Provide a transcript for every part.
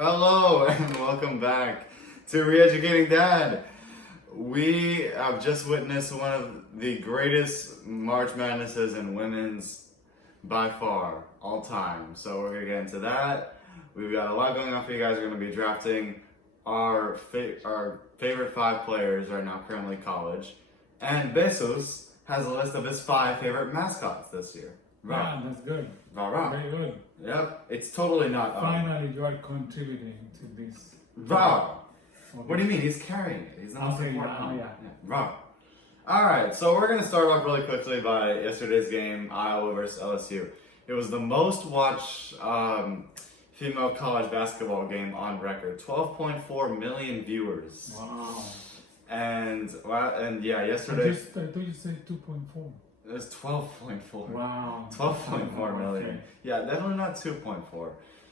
Hello and welcome back to Re-Educating Dad. We have just witnessed one of the greatest March Madnesses in women's by far, all time. So we're going to get into that. We've got a lot going on for you guys. We're going to be drafting our favorite 5 players right now, currently college. And Besos has a list of his 5 favorite mascots this year. Wow, that's good. Rah. Very good. Yep, it's totally not. Finally, you are contributing to this. Rah. Okay. What do you mean? He's carrying it. He's the most Okay, important one. yeah. Rah. All right, so we're gonna start off really quickly by yesterday's game, Iowa versus LSU. It was the most watched female college basketball game on record. 12.4 million viewers. Wow. And yeah, yesterday I thought you said 2.4. it was 12.4. Wow. 12.4 million. Okay. Yeah, definitely not 2.4.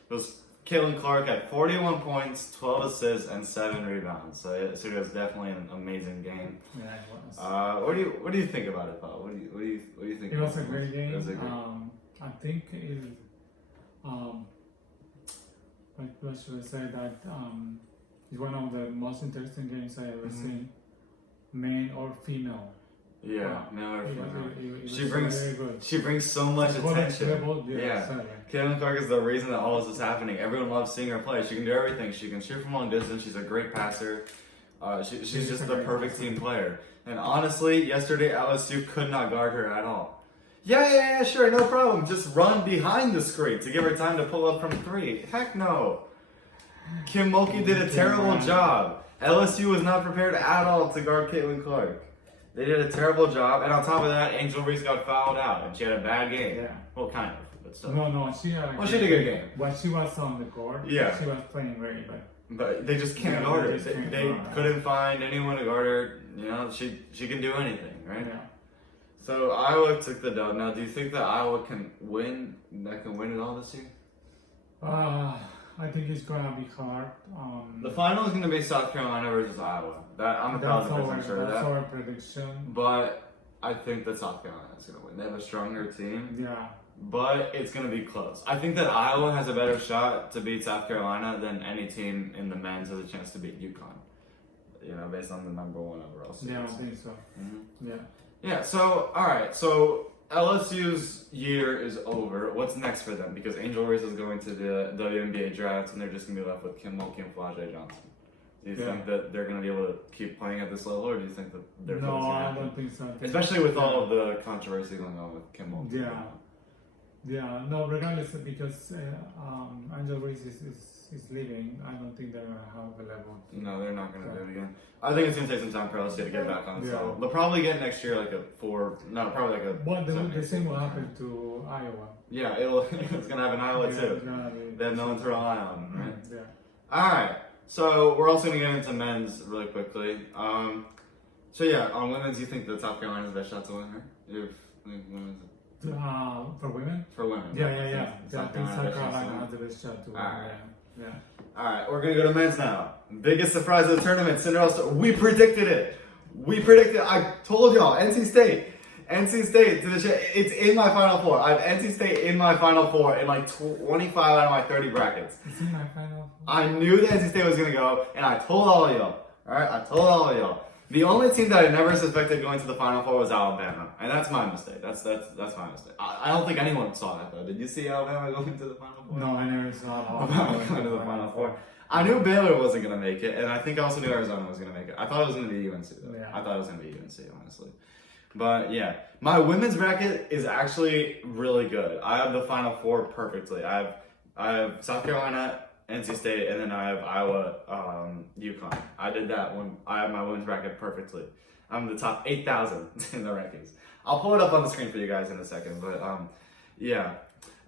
It was Caitlin Clark had 41 points, 12 assists, and 7 rebounds. So it was definitely an amazing game. Yeah, it was. What do you think about it, Paul? What do you think? It was a great game. It was a great I think it. What should I say? That it's one of the most interesting games I ever seen, male or female. Yeah, male or female. It She brings so much attention. Yeah. Sorry. Caitlin Clark is the reason that all this is happening. Everyone loves seeing her play. She can do everything. She can shoot from long distance. She's a great passer. She's just the perfect team player. And honestly, yesterday LSU could not guard her at all. Yeah, sure, no problem. Just run behind the screen to give her time to pull up from 3. Heck no. Kim Mulkey did a terrible job. LSU was not prepared at all to guard Caitlin Clark. They did a terrible job, and on top of that, Angel Reese got fouled out, and she had a bad game. Yeah. Well, kind of, but still. No, she had. Well, she did a good game. When she was on the court, Yeah. she was playing great, But they just can't Yeah, guard they her. just can't They guard her. couldn't find anyone to guard her. You know, she can do anything, right? yeah. So Iowa took the dub. Now, do you think that Iowa can win? That can win it all this year? I think it's gonna be hard. The final is going to be South Carolina versus Iowa. That I'm 1,000% sure of that's that. our prediction. But I think that South Carolina is going to win. They have a stronger team. Yeah. But it's going to be close. I think that Iowa has a better shot to beat South Carolina than any team in the men's has a chance to beat UConn. You know, based on the number 1 overall seeds. Yeah, I think so. Mm-hmm. Yeah. Yeah, so, alright, so LSU's year is over. What's next for them? Because Angel Reese is going to the WNBA draft and they're just going to be left with Kim Mulkey and Flajay Johnson. Do you think that they're going to be able to keep playing at this level, or do you think that they're No, I don't think so. Especially with all of the controversy going on with Kim Mulkey. Yeah, no, regardless, because Angel Reese is leaving, I don't think they're going to have the level. No, they're not going to do it again. I think it's going to take some time for LSU to get back on the Yeah. They'll probably get next year like a 4, no, probably like a... Well, the 7, same will happen to Iowa. Yeah, it's going to happen in Iowa too. They have no one to rely on, right? Yeah. Alright, so we're also going to get into men's really quickly. So yeah, on women's, you think that South Carolina's best shot to win, right? Women's... For women? For women. Yeah. South I think South best shot to Carolina win. has the best shot to win. Alright. Yeah. Alright, we're going to go to men's now. Biggest surprise of the tournament, Cinderella story. We predicted it. I told y'all, NC State to the it's in my Final Four. I have NC State in my Final Four in like 25 out of my 30 brackets. It's in my Final Four. I knew that NC State was going to go, and I told all of y'all. Alright, I told all of y'all. The only team that I never suspected going to the Final Four was Alabama, and that's my mistake. That's my mistake. I don't think anyone saw that though. Did you see Alabama going to the Final Four? No, I never saw Alabama going to the Final Four. I knew Baylor wasn't going to make it, and I think I also knew Arizona was going to make it. I thought it was going to be UNC though. Yeah. I thought it was going to be UNC, honestly. But yeah, my women's bracket is actually really good. I have the Final Four perfectly. I have South Carolina, NC State, and then I have Iowa, UConn. I did that one. I have my women's bracket perfectly. I'm the top 8,000 in the rankings. I'll pull it up on the screen for you guys in a second, but yeah,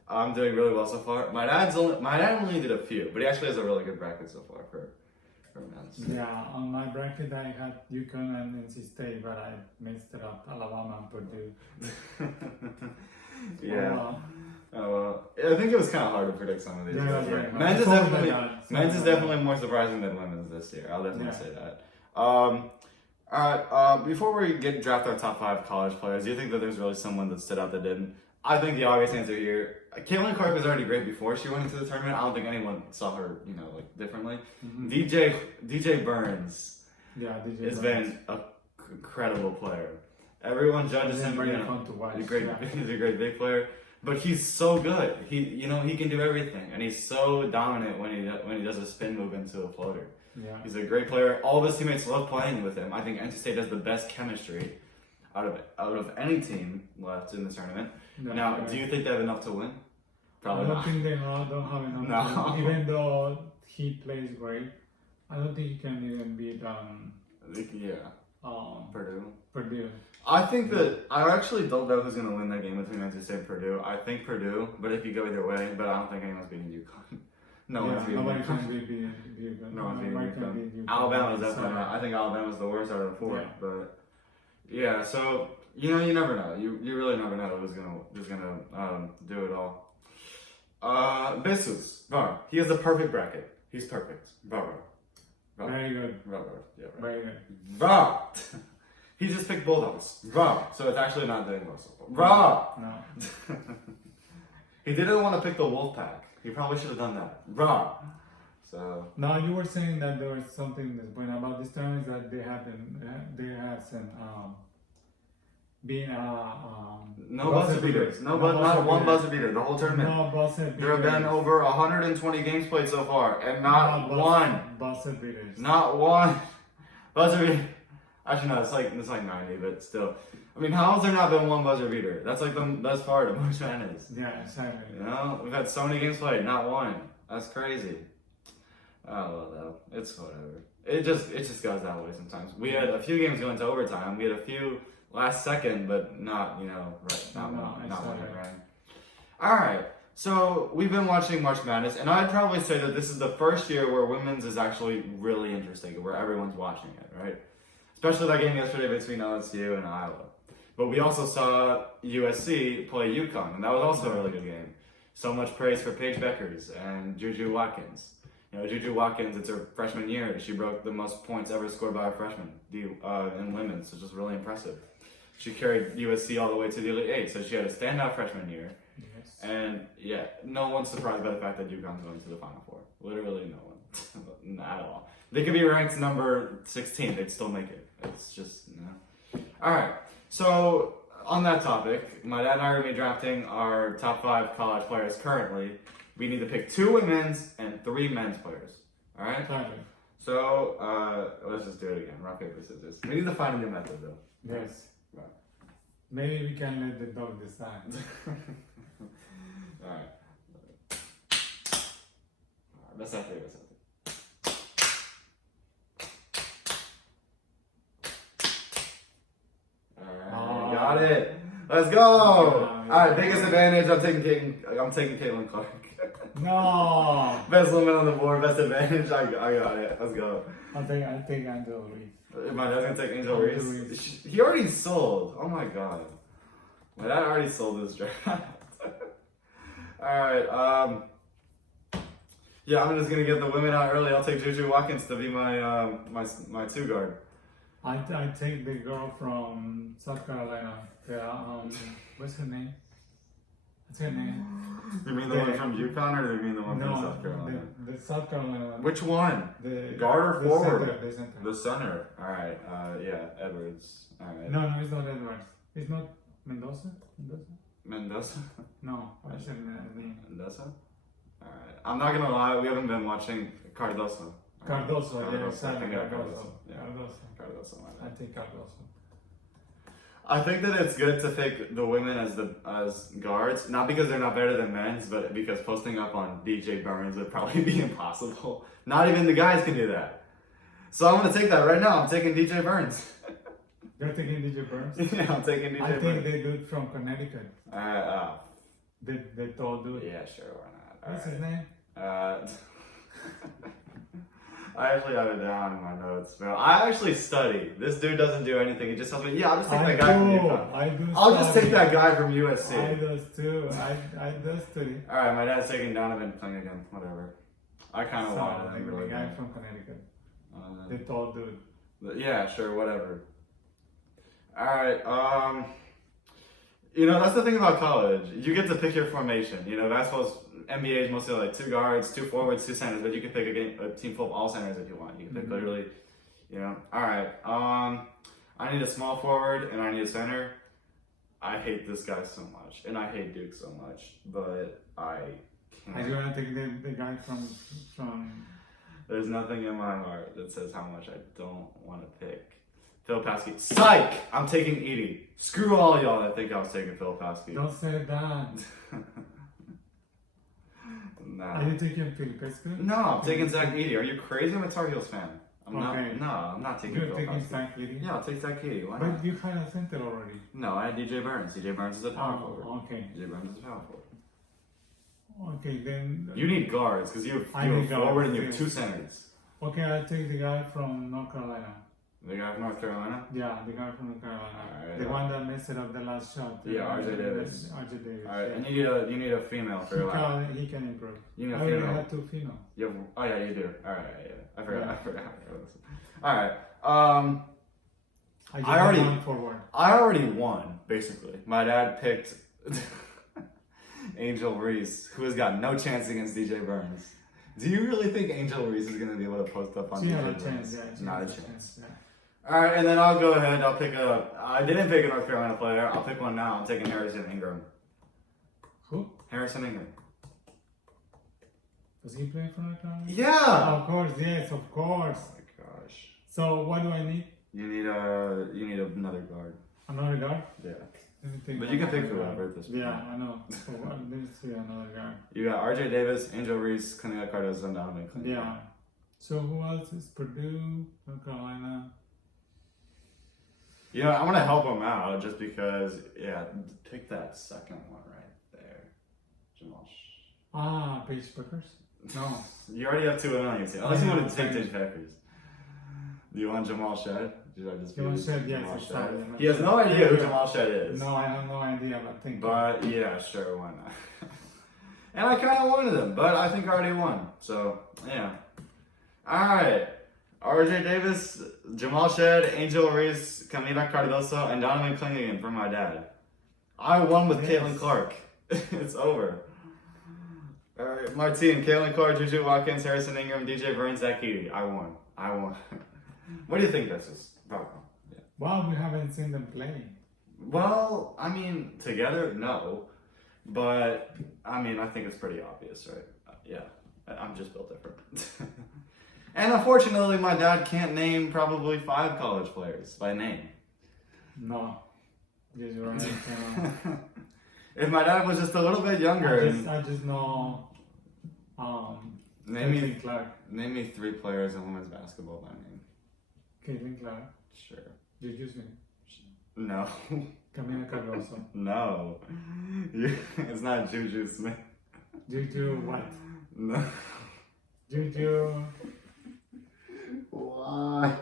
I'm doing really well so far. My dad only did a few, but he actually has a really good bracket so far for men's. Yeah, on my bracket I had UConn and NC State, but I messed it up. Alabama and Purdue. Yeah. Oh well, I think it was kind of hard to predict some of these. Yeah. Men's is definitely more surprising than women's this year. I'll definitely say that. Alright, before we draft our top 5 college players, do you think that there's really someone that stood out that didn't? I think the obvious answer here, Caitlin Clark was already great before she went into the tournament. I don't think anyone saw her, differently. Mhm. DJ Burns Yeah, DJ has Burns. been an incredible player. Everyone judges He's him. very fun to watch. He's a great, Yeah. he's a great big player, but he's so good. He can do everything, and he's so dominant when he does a spin move into a floater. Yeah. He's a great player. All of his teammates love playing with him. I think NC State has the best chemistry out of any team left in the tournament. Yeah, Now, right. do you think they have enough to win? I don't think they don't have enough. No. Even though he plays great, I don't think he can even beat Purdue. Purdue. I think that I actually don't know who's going to win that game between NC State and Purdue. I think Purdue, but if you go either way, but I don't think anyone's beating UConn. Nobody can beat UConn. No one's beating Nobody can UConn. beat UConn. Alabama's definitely not. I think Alabama's the worst out of the four. Yeah. But yeah, so you never know. You really never know who's gonna do it all. Bessus, he has the perfect bracket. He's perfect. Very good. Yeah, right. Very good. He just picked Bulldogs. So it's actually not doing well. No. He didn't want to pick the Wolfpack. He probably should have done that. So Now you were saying that there was something that's going about this tournament that they have some being no buzzer beaters. Not one buzzer beater. The whole tournament. No buzzer beaters. There have been over 120 games played so far, and not one. Buzzer beaters. Not one buzzer beater. Actually, no, it's like 90, but still. I mean, how has there not been one buzzer beater? That's like the best part of March Madness. Yeah, exactly. We've had so many games played, not one. That's crazy. Oh well, though, it's whatever. It just goes that way sometimes. We had a few games going to overtime. We had a few last second, but not right. Not one that ran. All right. So we've been watching March Madness, and I'd probably say that this is the first year where women's is actually really interesting, where everyone's watching it, right? Especially that game yesterday between LSU and Iowa. But we also saw USC play UConn, and that was also a really good game. So much praise for Paige Beckers and Juju Watkins. Juju Watkins, it's her freshman year. She broke the most points ever scored by a freshman in women's, which is really impressive. She carried USC all the way to the Elite Eight, so she had a standout freshman year. Yes. And yeah, no one's surprised by the fact that UConn's going to the Final Four. Literally no one. Not at all. They could be ranked number 16, they'd still make it. It's just, Alright, so on that topic, my dad and I are going to be drafting our top 5 college players currently. We need to pick 2 women's and 3 men's players. Alright? Perfect. So, let's just do it again. Rock, paper, scissors. We need to find a new method though. Yes. Right. Maybe we can let the dog decide. Alright. That's not fair. Alright, got it. Let's go. Alright, biggest advantage. I'm taking Caitlin Clark. No. Best woman on the board. Best advantage. I got it. Let's go. I think Angel Reese. My dad's gonna take Angel Reese. He already sold. Oh my god. My dad already sold this draft. Alright, yeah, I'm just gonna get the women out early. I'll take Juju Watkins to be my my 2 guard. I take the girl from South Carolina. What's her name? What's her name? You mean the one from UConn, or you mean the one from South Carolina? The South Carolina one. Which one? The guard or forward? The center. The center. All right. Yeah, Edwards. All right. No, it's not Edwards. It's not Mendoza. Mendoza. No, what's her name? Mendoza. All right. I'm not gonna lie. We haven't been watching Cardoso. Cardoso. Yeah, I exactly. think Cardoso. Yeah. Cardoso. I think Cardoso. I think that it's good to pick the women as guards, not because they're not better than men's, but because posting up on DJ Burns would probably be impossible. Not even the guys can do that. So I'm gonna take that right now. I'm taking DJ Burns. You're taking DJ Burns? Yeah, I'm taking DJ Burns. I think they do it from Connecticut. They told dude. Yeah, sure, why not? What's his name? I actually have it down in my notes. Bro. I actually study. This dude doesn't do anything. He just tells me, yeah, I'll just take that guy from UConn. I'll just take that guy from USC. I does too. I does too. Alright, my dad's taking Donovan playing again. Whatever. I kind of wanted him really the guy bad. from Connecticut. The tall dude. Yeah, sure, whatever. Alright, You know, that's the thing about college. You get to pick your formation. You know, basketball's NBA is mostly like 2 guards, 2 forwards, 2 centers, but you can pick a team full of all centers if you want. You can pick literally, you know. All right. I need a small forward and I need a center. I hate this guy so much, and I hate Duke so much, but I can't. I do want to take the guy from. There's nothing in my heart that says how much I don't want to pick. Phil Paskey. Psych! I'm taking Edie. Screw all y'all that think I was taking Phil Paskey. Don't say that. Nah. Are you taking Filipescu? No, I'm taking Zach Edey. Are you crazy? I'm a Tar Heels fan. I'm Okay. I'm not taking You're Phil taking Paskey. Zach Edey? Yeah, I'll take Zach Edey. Why But not? you had a center already. No, I had DJ Burns. DJ Burns is a power forward. Oh, okay. DJ Burns is a power forward. Okay, then. You need guards because you I have need a forward guards, and you have yes. 2 centers. Okay, I'll take the guy from North Carolina. The guy from North Carolina? Yeah, the guy from North Carolina. Alright, The one that messed it up the last shot. Yeah, RJ Davis. RJ Davis. Alright, yeah. and you need a female for your line. He can improve. You need I a already female. had 2 females. You have, oh yeah, you do. Alright, yeah. I forgot. Yeah. I forgot. Alright. I I already- went forward. I already won, basically. My dad picked Angel Reese, who has got no chance against DJ Burns. Do you really think Angel Reese is going to be able to post up on She DJ had a Burns? chance, yeah. she Not a has chance. Yeah. Alright, and then I'll go ahead. I'll pick I didn't pick a North Carolina player. I'll pick one now. I'm taking Harrison Ingram. Who? Harrison Ingram. Was he playing for North Carolina? Yeah! Of course, yes, of course. Oh my gosh. So what do I need? You need another guard. Another guy? Yeah. Let me think But you can about pick another whoever guy. at this point. Yeah, I know. So let's see another guy. You got RJ Davis, Angel Reese, Cunningham Cardozo, and Donovan Clinton. Yeah. So who else is Purdue, North Carolina? You know, I'm gonna help him out just because. Yeah, pick that second one right there, Jamal. Paige Pickers? No. You already have 2 on your team. Unless you want to take Okay. James Packers. Do you want Jamal Shed? Should I just Jamal use Shed, yes, Jamal it's Shed? fine. He has no idea who Yeah. Jamal Shed is. No, I have no idea, but think. But yeah, sure, why not? And I kind of wanted him, but I think I already won. So yeah. All right. RJ Davis, Jamal Shed, Angel Reese, Camila Cardoso, and Donovan Clingan for my dad. I won with Yes. Caitlin Clark. It's over. All right, my team: Caitlin Clark, Juju Watkins, Harrison Ingram, DJ Burns, Zach Edey. I won. What do you think this is? Yeah. Wow, we haven't seen them play. Well, I mean, together, no. But, I mean, I think it's pretty obvious, right? Yeah, I'm just built different. And unfortunately, my dad can't name probably 5 college players by name. No. Yes, you're right. If my dad was just a little bit younger, I just know. name Caitlin Clark. me 3 players in women's basketball by name. Caitlin Clark. Sure. Juju Smith. No. Camila Cardoso. No. It's not Juju Smith. Juju what? No. Juju. Why?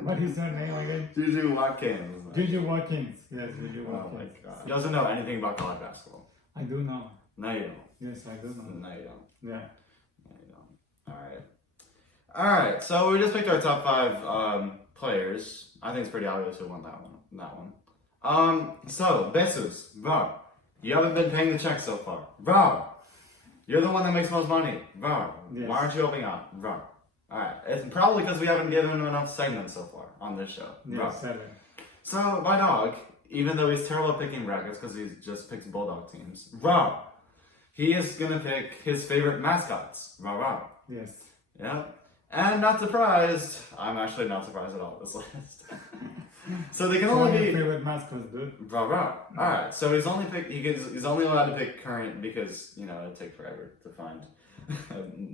What is her name again? Juju Watkins. Juju Watkins. Yes, Juju Oh my Watkins. god. He doesn't know anything about college basketball. I do know. No, you don't. Yes, I do know. No, you don't. Yeah. No, you don't. Alright, so we just picked our top 5 players. I think it's pretty obvious who won that one. So, Besus, bro. You haven't been paying the check so far. Bro. You're the one that makes most money. Bro. Yes. Why aren't you helping out? Bro. Alright, it's probably because we haven't given him enough segments so far on this show. Bro. Yeah, 7. So, my dog, even though he's terrible at picking brackets because he just picks Bulldog teams, Rob, he is going to pick his favorite mascots. Rob. Yes. Yeah. And not surprised, I'm actually not surprised at all with this list. So they can So only your be favorite mascots, dude? Rob. Alright, so he's only allowed to pick current because, you know, it'd take forever to find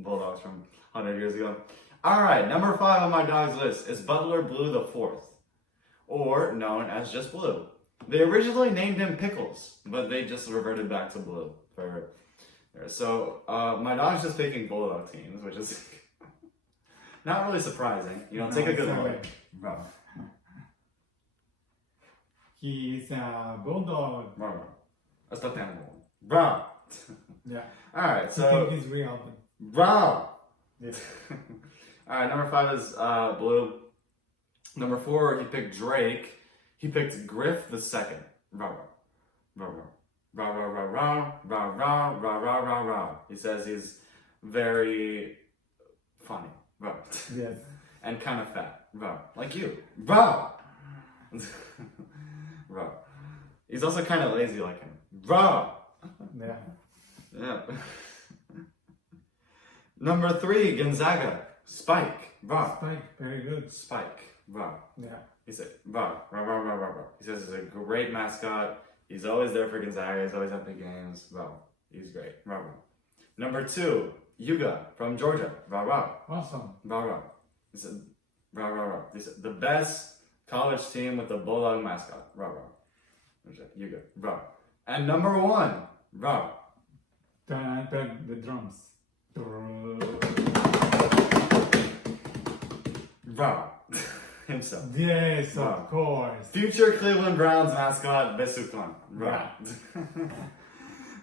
Bulldogs from 100 years ago. Alright, number 5 on my dog's list is Butler Blue the 4th, or known as just Blue. They originally named him Pickles, but they just reverted back to Blue. So my dog's just picking Bulldog teams, which is not really surprising. You know, take a good look. Bro. He's a bulldog. Bro. That's the animal. Bro. Yeah. Alright, I so think he's real. Bro. Yes. Alright, number 5 is Blue. Number 4, he picked Drake. He picked Griff the 2nd. Rah, rah, rah, rah, rah, rah, rah, rah, rah, rah, rah. He says he's very funny. Rah. Yes. And kind of fat. Rah. Like you. Rah. Rah. He's also kind of lazy like him. Rah. Yeah. Yeah. Number 3, Gonzaga. Spike. Rah. Spike, very good. Spike. Rah. Yeah. He said, rah, rah, rah, rah, rah, rah. He says he's a great mascot. He's always there for Gonzaga. He's always at big games. Rah. He's great. Rah, rah. Number 2, Yuga from Georgia. Rah, rah. Awesome. Rah, rah. He said, rah, rah, rah. He said, the best college team with the bulldog mascot. Rah, rah. Yuga. Rah. And number 1, rah. The drums. Rah. Himself. Yes, Rah. of course. Future Cleveland Browns mascot, Besukon. Rah.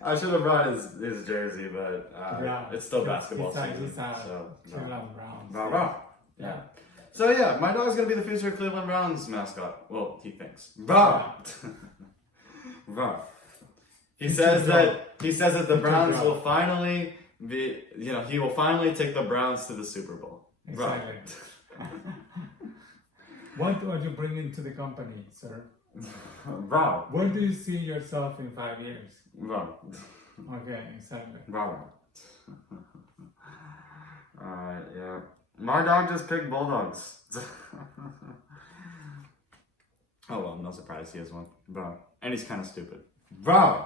I should have brought his jersey, but it's still basketball season. So, Cleveland Browns. rah, rah. Yeah. So yeah, my dog's gonna be the future Cleveland Browns mascot. Well, he thinks. Rah. Rah. He says that the Browns will finally be. He will finally take the Browns to the Super Bowl. Exactly. What are you bringing to the company, sir? Rah. Where do you see yourself in 5 years? Rah. Okay, exactly. Rah. Alright, yeah. My dog just picked Bulldogs. Oh well, I'm not surprised he has one. Bro. And he's kind of stupid. Bro!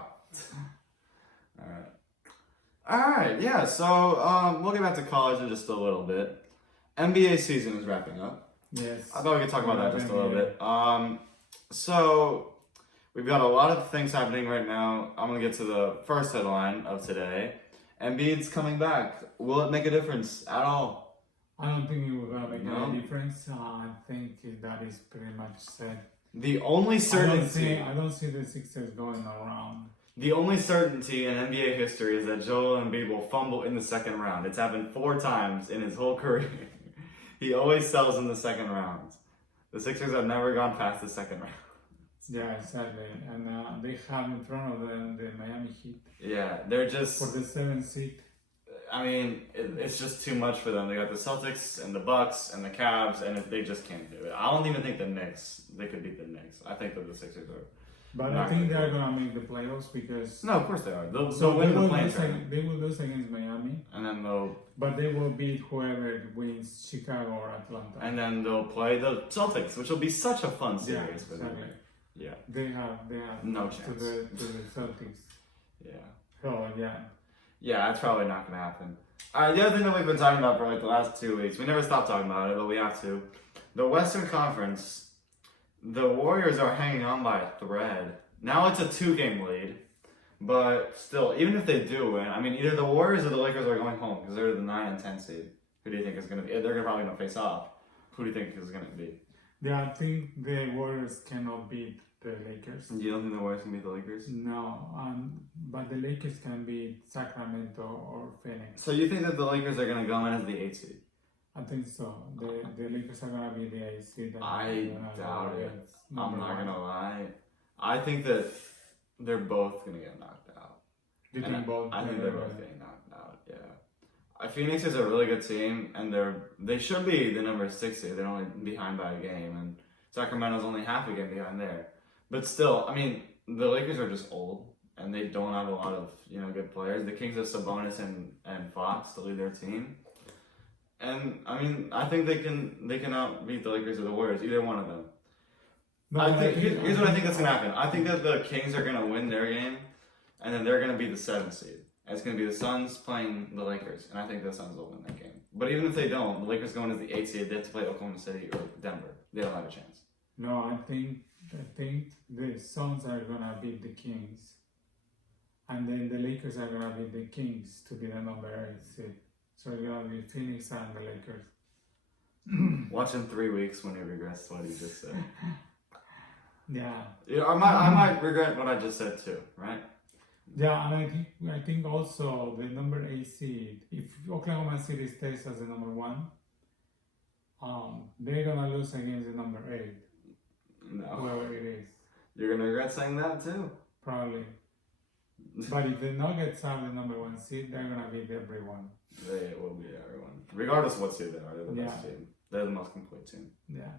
Alright, yeah, so we'll get back to college in just a little bit. NBA season is wrapping up. Yes. I thought we could talk about that just a little bit. So we've got a lot of things happening right now. I'm gonna get to the first headline of today. Embiid's coming back. Will it make a difference at all? I don't think it will make any difference. I think that is pretty much said. The only certainty I don't see the Sixers going around. The only certainty in NBA history is that Joel Embiid will fumble in the second round. It's happened 4 times in his whole career. He always sells in the second round. The Sixers have never gone past the second round. Yeah, exactly. And they have in front of them the Miami Heat. Yeah, they're just... For the 7th seed. I mean, it's just too much for them. They got the Celtics and the Bucks and the Cavs, and they just can't do it. I don't even think the Knicks, they could beat the Knicks. I think that the Sixers are... But I think they're going to make the playoffs because... No, of course they are. They'll win the play-in tournament. They will lose against Miami. And then they'll... But they will beat whoever wins Chicago or Atlanta. And then they'll play the Celtics, which will be such a fun series for them. Yeah. They have no chance. To the Celtics. Yeah. Oh, yeah. Yeah, that's probably not going to happen. The other thing that we've been talking about for like the last 2 weeks, we never stopped talking about it, but we have to. The Western Conference, the Warriors are hanging on by a thread. Now it's a 2-game lead, but still, even if they do win, I mean, either the Warriors or the Lakers are going home because they're the 9 and 10 seed. Who do you think is going to be? They're probably going to face off. Who do you think is going to be? Yeah, I think the Warriors cannot beat the Lakers. You don't think the Warriors can beat the Lakers? No, but the Lakers can beat Sacramento or Phoenix. So you think that the Lakers are going to go in as the 8 seed? I think so. The Lakers are going to be the 8 seed. I doubt it. I'm not going to lie. I think that they're both going to get knocked out. You think both? I think they're both getting knocked out, yeah. Phoenix is a really good team, and they should be the number 6 seed. They're only behind by a game, and Sacramento's only half a game behind there. But still, I mean, the Lakers are just old, and they don't have a lot of good players. The Kings have Sabonis and Fox to lead their team, and I mean, I think they can outbeat the Lakers or the Warriors, either one of them. No, here's what I think that's gonna happen. I think that the Kings are gonna win their game, and then they're gonna be the 7th seed. And it's gonna be the Suns playing the Lakers, and I think the Suns will win that game. But even if they don't, the Lakers going as the 8th seed, they have to play Oklahoma City or Denver. They don't have a chance. No, I think the Suns are gonna beat the Kings, and then the Lakers are gonna beat the Kings to be the number 8 seed. So it's gonna be Phoenix and the Lakers. Watch in 3 weeks when he regrets what he just said. Yeah. I might regret what I just said too, right? Yeah, and I think also the number 8 seed, if Oklahoma City stays as the number 1, they're gonna lose against the number 8. No. Whoever it is. You're gonna regret saying that too. probably. But if the Nuggets are the number 1 seed, they're gonna beat everyone. They will beat everyone, regardless of what seed they are. They're the best Yeah. team. They're the most complete team. Yeah.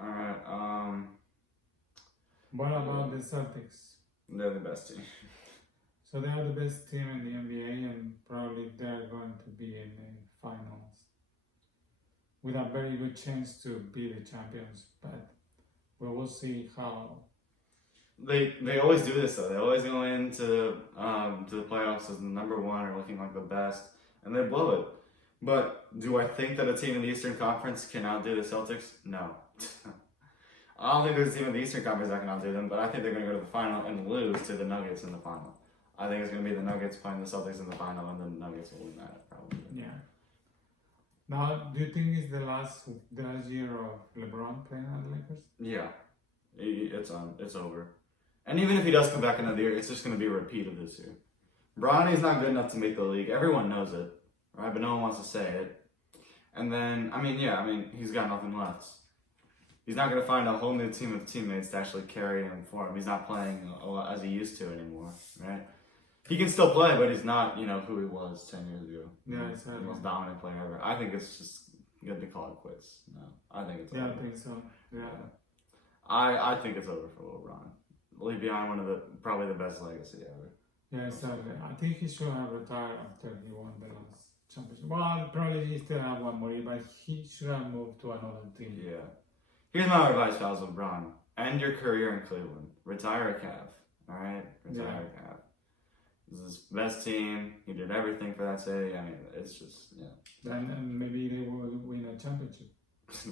All right. What about the Celtics? They're the best team. So they are the best team in the NBA, and probably they're going to be in the finals with a very good chance to be the champions. But we will see how. They always do this though. They always go into to the playoffs as the number 1 or looking like the best, and they blow it. But do I think that a team in the Eastern Conference can outdo the Celtics? No. I don't think there's a team in the Eastern Conference that can outdo them, but I think they're going to go to the final and lose to the Nuggets in the final. I think it's going to be the Nuggets playing the Celtics in the final, and the Nuggets will win that probably. Yeah. Now, do you think it's the last year of LeBron playing at the Lakers? Yeah, it's over. And even if he does come back another year, it's just going to be a repeat of this year. Bronny's not good enough to make the league. Everyone knows it, right? But no one wants to say it. And then, he's got nothing left. He's not going to find a whole new team of teammates to actually carry him for him. He's not playing a lot as he used to anymore, right? He can still play, but he's not, who he was 10 years ago. Yeah, He's the most dominant player ever. I think it's just good to call it quits. No, I think it's over. Yeah, I think so. Yeah. I think it's over for LeBron. Leave behind probably the best legacy ever. Yeah, exactly. I think he should have retired after he won the last championship. Well, probably he still have one more year, but he should have moved to another team. Yeah. Here's my advice, pals. LeBron. End your career in Cleveland. Retire a Cav. All right? Retire a Cav. This is his best team. He did everything for that city. It's just, yeah. And maybe they will win a championship.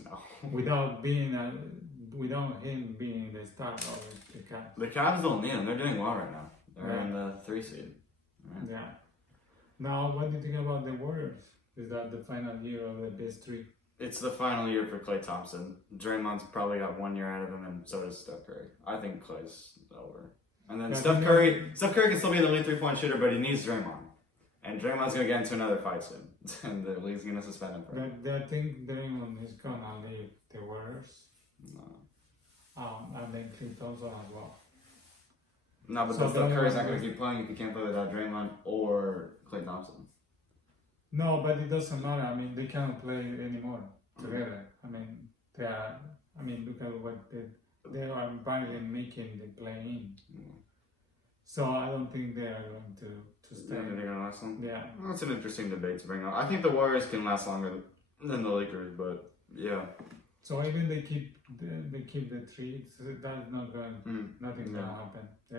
No. Without him being the star of the Cavs. The Cavs don't need him. They're doing well right now. They're in the 3 seed. Right? Yeah. Now, what do you think about the Warriors? Is that the final year of the best 3? It's the final year for Klay Thompson. Draymond's probably got 1 year out of him, and so does Steph Curry. I think Klay's over. And then Steph Curry can still be an elite 3-point shooter, but he needs Draymond. And Draymond's going to get into another fight soon. And the league's going to suspend him for it. But I think Draymond is going to leave the Warriors. No. And then Klay Thompson as well. No, but Steph Curry's not going to keep playing if he can't play without Draymond or Klay Thompson. No, but it doesn't matter. They cannot play anymore together. They are. Look at what they are barely making the play-in. So I don't think they are going to stay. Yeah, they're going to last long? Yeah. Well, that's an interesting debate to bring up. I think the Warriors can last longer than the Lakers, but yeah. So even they keep the 3, so that's not going. Nothing's going to happen. Yeah.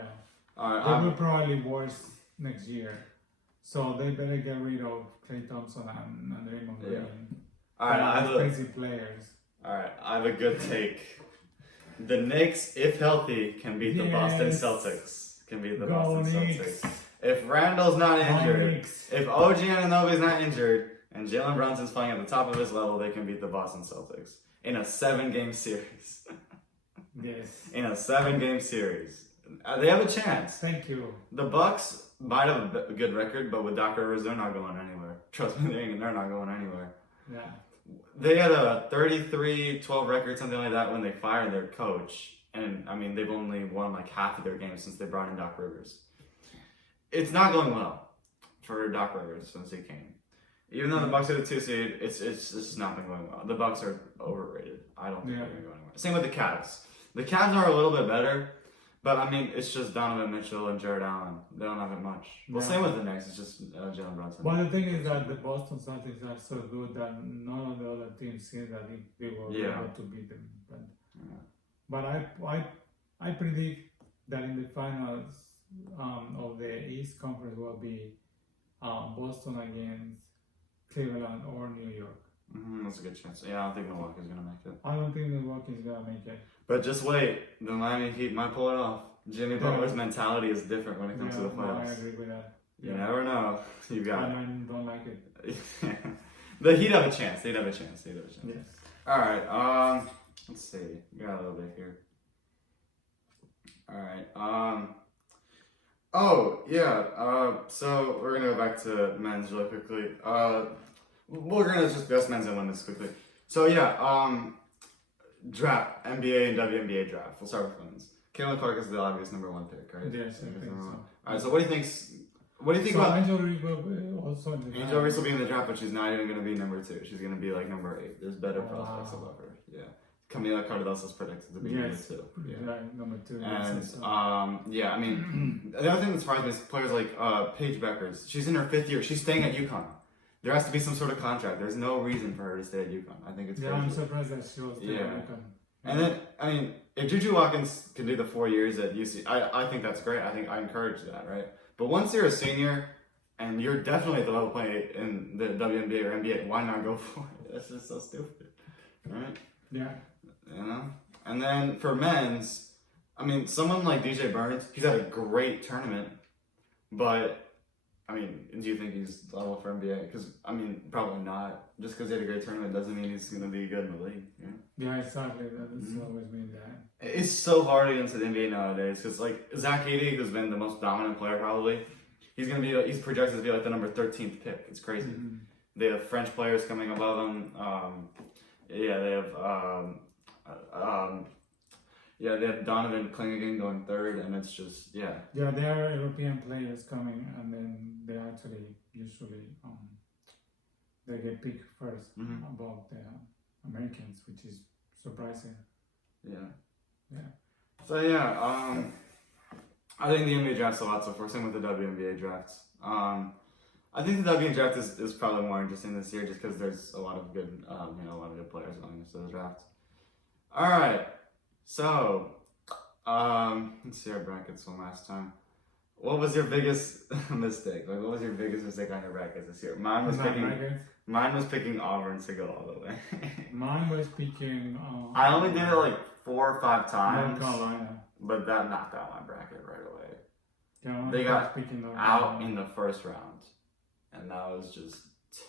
All right. They will probably worse next year. So they better get rid of Klay Thompson and Draymond Green. All right, I have expensive players. All right, I have a good take. The Knicks, if healthy, can beat the Boston Celtics. Celtics. If Randall's not injured, if OG Anunoby's not injured, and Jalen Brunson's playing at the top of his level, they can beat the Boston Celtics in a 7-game series. Yes. In a 7-game series, they have a chance. Thank you. The Bucks might have a good record, but with Doc Rivers, they're not going anywhere. Trust me, they're not going anywhere. Yeah. They had a 33-12 record, something like that, when they fired their coach. And, they've only won like half of their games since they brought in Doc Rivers. It's not going well for Doc Rivers since he came. Even though the Bucks are the 2 seed, it's just not been going well. The Bucks are overrated. I don't think they're going to go anywhere. Same with the Cavs. The Cavs are a little bit better. But, it's just Donovan Mitchell and Jared Allen. They don't have it much. Well, same with the Knicks. It's just Jalen Brunson. Well, the thing is that the Boston Celtics are so good that none of the other teams see that they will be able to beat them. But I predict that in the finals of the East Conference will be Boston against Cleveland or New York. That's a good chance. Yeah, I don't think Milwaukee's going to make it. I don't think Milwaukee's going to make it. But just wait, the Miami Heat might pull it off. Jimmy Butler's mentality is different when it comes to the playoffs. I agree with that. You never know. You got it. I don't like it. The Heat have a chance. They'd have a chance. Yes. All right. Let's see. We got a little bit here. All right. Oh yeah. So we're gonna go back to men's really quickly. We're gonna just discuss men's and women's quickly. So yeah. Draft, NBA and WNBA draft. We'll start with women's. Caitlin Clark is the obvious number one pick, right? Yes, I think so. All right. So what do you think? What do you think So about Angel Reese will also in the Angel draft. Reese will be in the draft, but she's not even going to be number 2. She's going to be like number 8. There's better prospects above her. Yeah. Camila Cardoso is predicted to be number 2. Yeah, right, number 2. And yeah, I mean, the other thing that surprised me is players like Paige Beckers. She's in her 5th year. She's staying at UConn. There has to be some sort of contract. There's no reason for her to stay at UConn. I think it's crazy. I'm surprised that she was still at UConn. And then, I mean, if Juju Watkins can do the 4 years at UC, I think that's great. I encourage that, right? But once you're a senior and you're definitely at the level playing in the WNBA or NBA, why not go for it? That's just so stupid, right? Yeah. You know? And then for men's, I mean, someone like DJ Burns, he's had a great tournament, but I mean, do you think he's level for NBA? Because, I mean, probably not. Just because he had a great tournament doesn't mean he's going to be good in the league. Yeah, exactly. That's always been that. It's so hard to get into the NBA nowadays because, like, Zach Edey, who's been the most dominant player probably, he's projected to be like the number 13th pick. It's crazy. Mm-hmm. They have French players coming above him. They have Donovan Klingagen going 3rd, and it's just, yeah. Yeah, there are European players coming, and then they actually usually they get picked first above the Americans, which is surprising. Yeah. Yeah. So yeah, I think the NBA draft's a lot so far. Same with the WNBA drafts. I think the WNBA draft is probably more interesting this year, just because there's a lot of good, a lot of good players going into the draft. All right. So, let's see our brackets one last time. What was your biggest mistake? Like, what was your biggest mistake on your brackets this year? Mine was picking Auburn to go all the way. Mine was picking. I only did it like 4 or 5 times. North Carolina. But that knocked out my bracket right away. Yeah, they got out Carolina in the first round, and that was just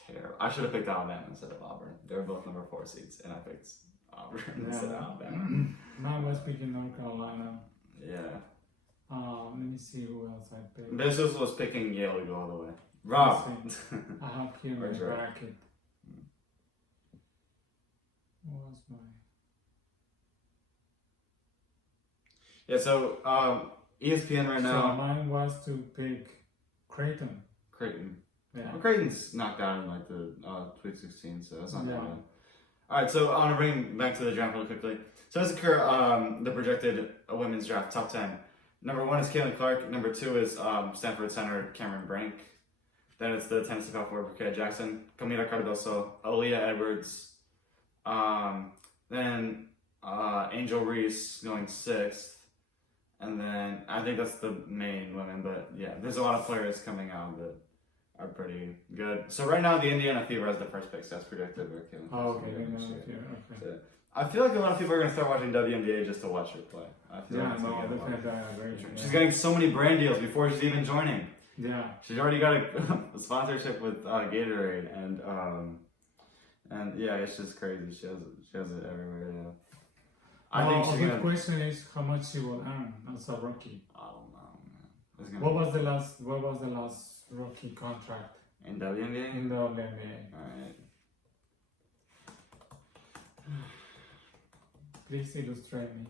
terrible. I should have picked Alabama instead of Auburn. They were both number 4 seeds, and I picked Auburn instead of Alabama. Mine was picking North Carolina. Yeah. Let me see who else I picked. Business was picking Yale to go all the way. Rob. I have here my bracket. What was mine? Yeah, so ESPN right now. So mine was to pick Creighton. Yeah. Well, Creighton's knocked out in like the Sweet 16, so that's not bad. Alright, so I want to bring back to the draft really quickly. So let's occur the projected women's draft top 10. Number 1 is Caitlin Clark. Number 2 is Stanford center Cameron Brink. Then it's the Tennessee power forward Bricquette Jackson, Camila Cardoso, Aaliyah Edwards. Then Angel Reese going 6th. And then I think that's the main women, but yeah, there's a lot of players coming out that are pretty good. So right now the Indiana Fever has the first pick, so that's predicted. Okay. I feel like a lot of people are going to start watching WNBA just to watch her play. She's getting so many brand deals before she's even joining. Yeah. She's already got a sponsorship with Gatorade, and yeah, it's just crazy. She has it everywhere. Yeah. I think she's the question is how much she will earn as a rookie. I don't know, man. What was the last rookie contract in WNBA? In the WNBA. Alright. Please illustrate me.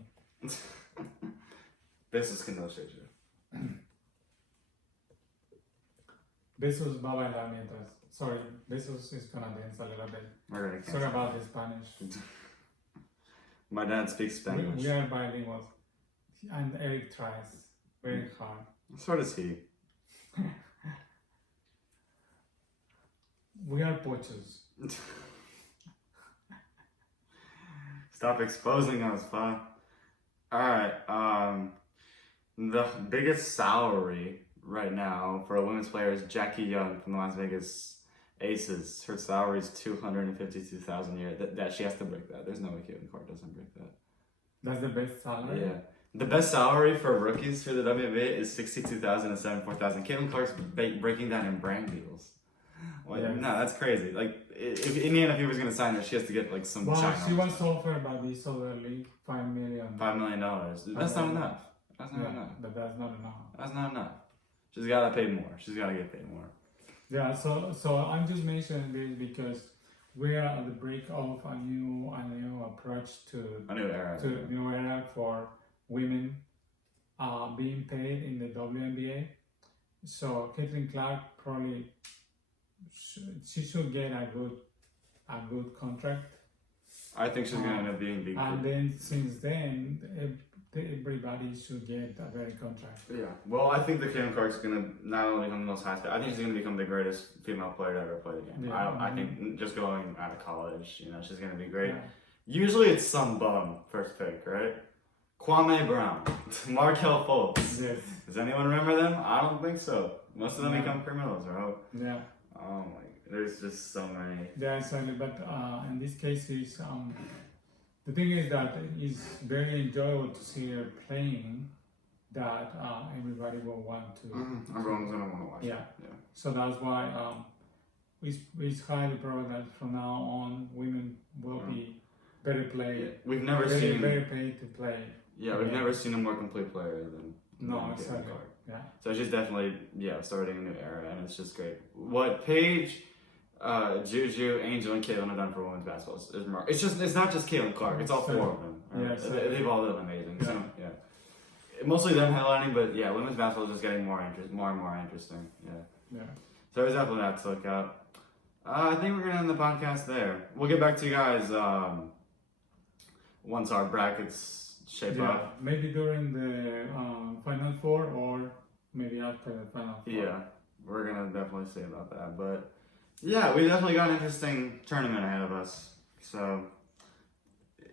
Besos can illustrate you. Besos va a bailar mientras. Sorry, Besos is gonna dance a little bit. Sorry about the Spanish. My dad speaks Spanish. We are bilingual. And Eric tries very hard. So does he. We are pochos. Stop exposing us, pa. Alright, the biggest salary right now for a women's player is Jackie Young from the Las Vegas Aces. Her salary is $252,000 a year. That she has to break that. There's no way Caitlin Clark doesn't break that. That's the best salary? Yeah. The best salary for rookies for the WNBA is $62,000 and $74,000. Caitlin Clark's breaking down in brand deals. Well, yeah. No, that's crazy. Like, if Indiana Fever was going to sign her, she has to get like some. Well, she was offered by this other league $5 million. $5 million. That's not enough. That's not enough. But that's not enough. That's not enough. She's got to pay more. She's got to get paid more. Yeah. So I'm just mentioning this because we are at the break of a new approach to a new era. To new era for women being paid in the WNBA. So Caitlin Clark probably she should get a good contract. I think she's gonna end up being the. And then since then, everybody should get a better contract. Yeah. Well, I think the Caitlin Clark's gonna not only become the most high. I think she's gonna become the greatest female player to ever play the game. Yeah, I think just going out of college, she's gonna be great. Yeah. Usually it's some bum first pick, right? Kwame Brown, Markel Fultz. Yes. Does anyone remember them? I don't think so. Most of them No. become criminals, right? Yeah. Oh my, there's just so many. Yeah, exactly. But in this case, the thing is that it's very enjoyable to see her playing. That everybody will want to. Everyone's gonna want to watch. Yeah. It. Yeah. So that's why it's highly probable that from now on women will be better played. We've never better, seen. better paid to play. Yeah, we've never seen a more complete player than. No, Caitlin exactly. Clark. Yeah. So she's definitely starting a new era, and it's just great. What Paige, Juju, Angel, and Caitlin have done for women's basketball is remarkable. It's not just Caitlin Clark; it's all four of them. Yeah, they've all done amazing. Yeah. So mostly them headlining, but women's basketball is just getting more and more interesting. Yeah. Yeah. So there's definitely that to look up. I think we're gonna end the podcast there. We'll get back to you guys once our brackets shape up. Maybe during the Final Four or maybe after the Final Four. Yeah, we're gonna definitely see about that. But yeah, we definitely got an interesting tournament ahead of us. So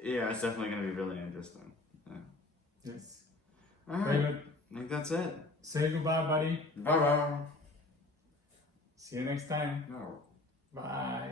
yeah, it's definitely gonna be really interesting. Yeah. Yes. All right. Very good. I think that's it. Say goodbye, buddy. Bye bye. See you next time. No. Bye.